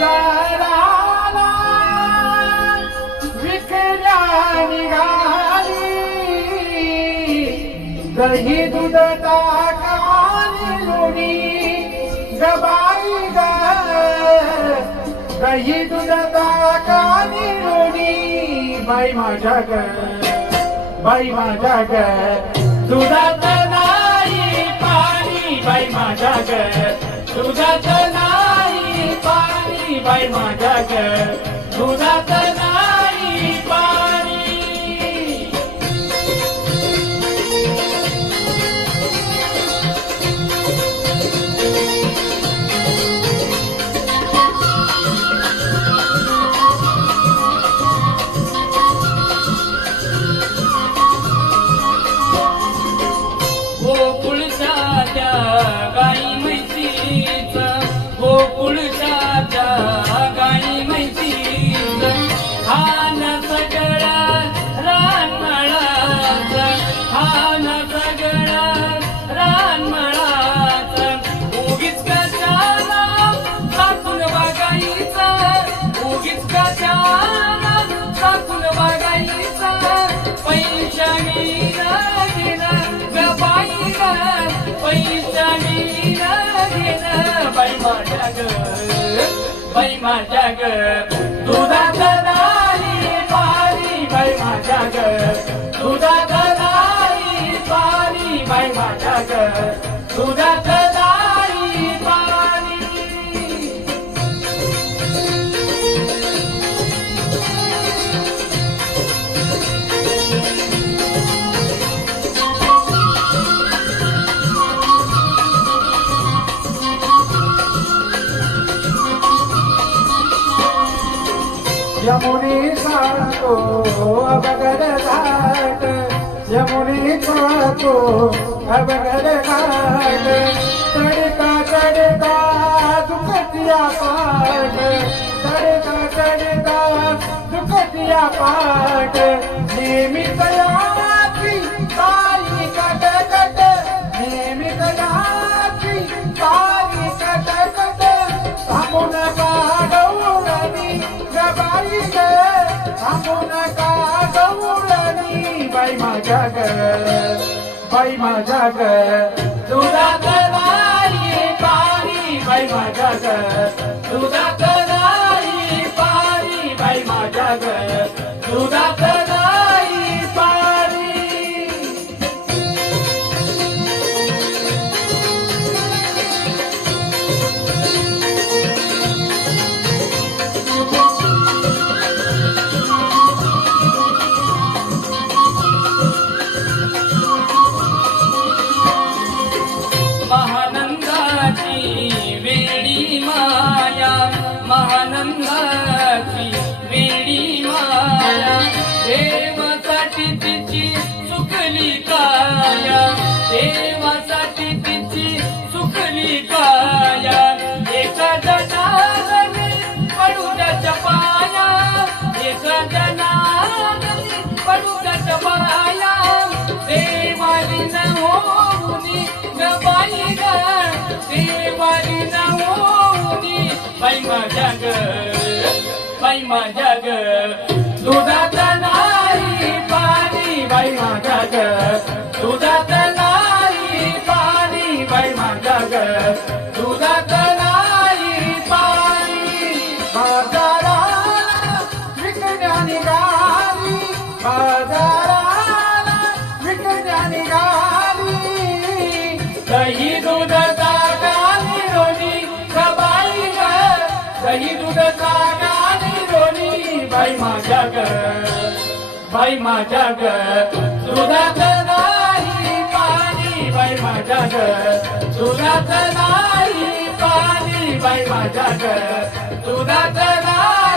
बाजाराला विकल्या निघाली दही दूध ताकाने लोणी गबाई ग दही दूध ताकाने लोणी बाई माझ्या ग बाई माझ्या ग दुधात नाही पाणी बाई माझ्या ग दुधात नाही पाणी बाई माझ्या ग दुधात नाही पाणी गोकुळच्या त्या गाई म्हैसीचं गोकुळच्या त्या गाई म्हैसीचं खान सगळं रानमळाचं खान सगळं रानमळाचं उगीच कशाला टाकून बघायचं उगीच कशाला टाकून बघायचं पैशाने बाई माझ्या ग बाई माझ्या ग दुधात नाही पाणी बाई माझ्या ग दुधात नाही पाणी बाई माझ्या ग दुधात नाही पाणी यमुनी सातो अबगर घाट यमुनी सातो अबगर घाट तड़का तड़का दुखतिया पाट तड़का तड़का दुखतिया पाट नियमित याची ताई कट कट नियमित याची ताई कट कट सामुन काढवणी गबाई ग सामुन काढवणी बाई माझ्या ग बाई माझ्या ग दुधात नाही पाणी बाई माझ्या ग दुधात नाही पाणी बाई माझ्या ग दुधात नाही पाणी महानंदाची वेळी माया महानंदाची वेळी माया देवासाठी तिची सुकली काया देवासाठी तिची सुकली काया एका जनाने पडू त्याच्या पाया एका जनाने पडू त्याच्या पाया देवाली न होऊनी गबाई ग देवाली न होऊनी बाई माझ्या ग बाई माझ्या ग दुधात नाही पाणी बाई माझ्या ग दुधात नाही पाणी बाई माझ्या ग दुधात नाही पाणी बाजाराला विकल्या निघाली बाजाराला विकल्या निघाली दही दूध ताकाने लोणी गबाई ग दही दूध ताकाने लोणी बाई माझ्या ग बाई माझ्या ग दुधात नाही पाणी बाई माझ्या ग दुधात नाही पाणी बाई माझ्या ग दुधात नाही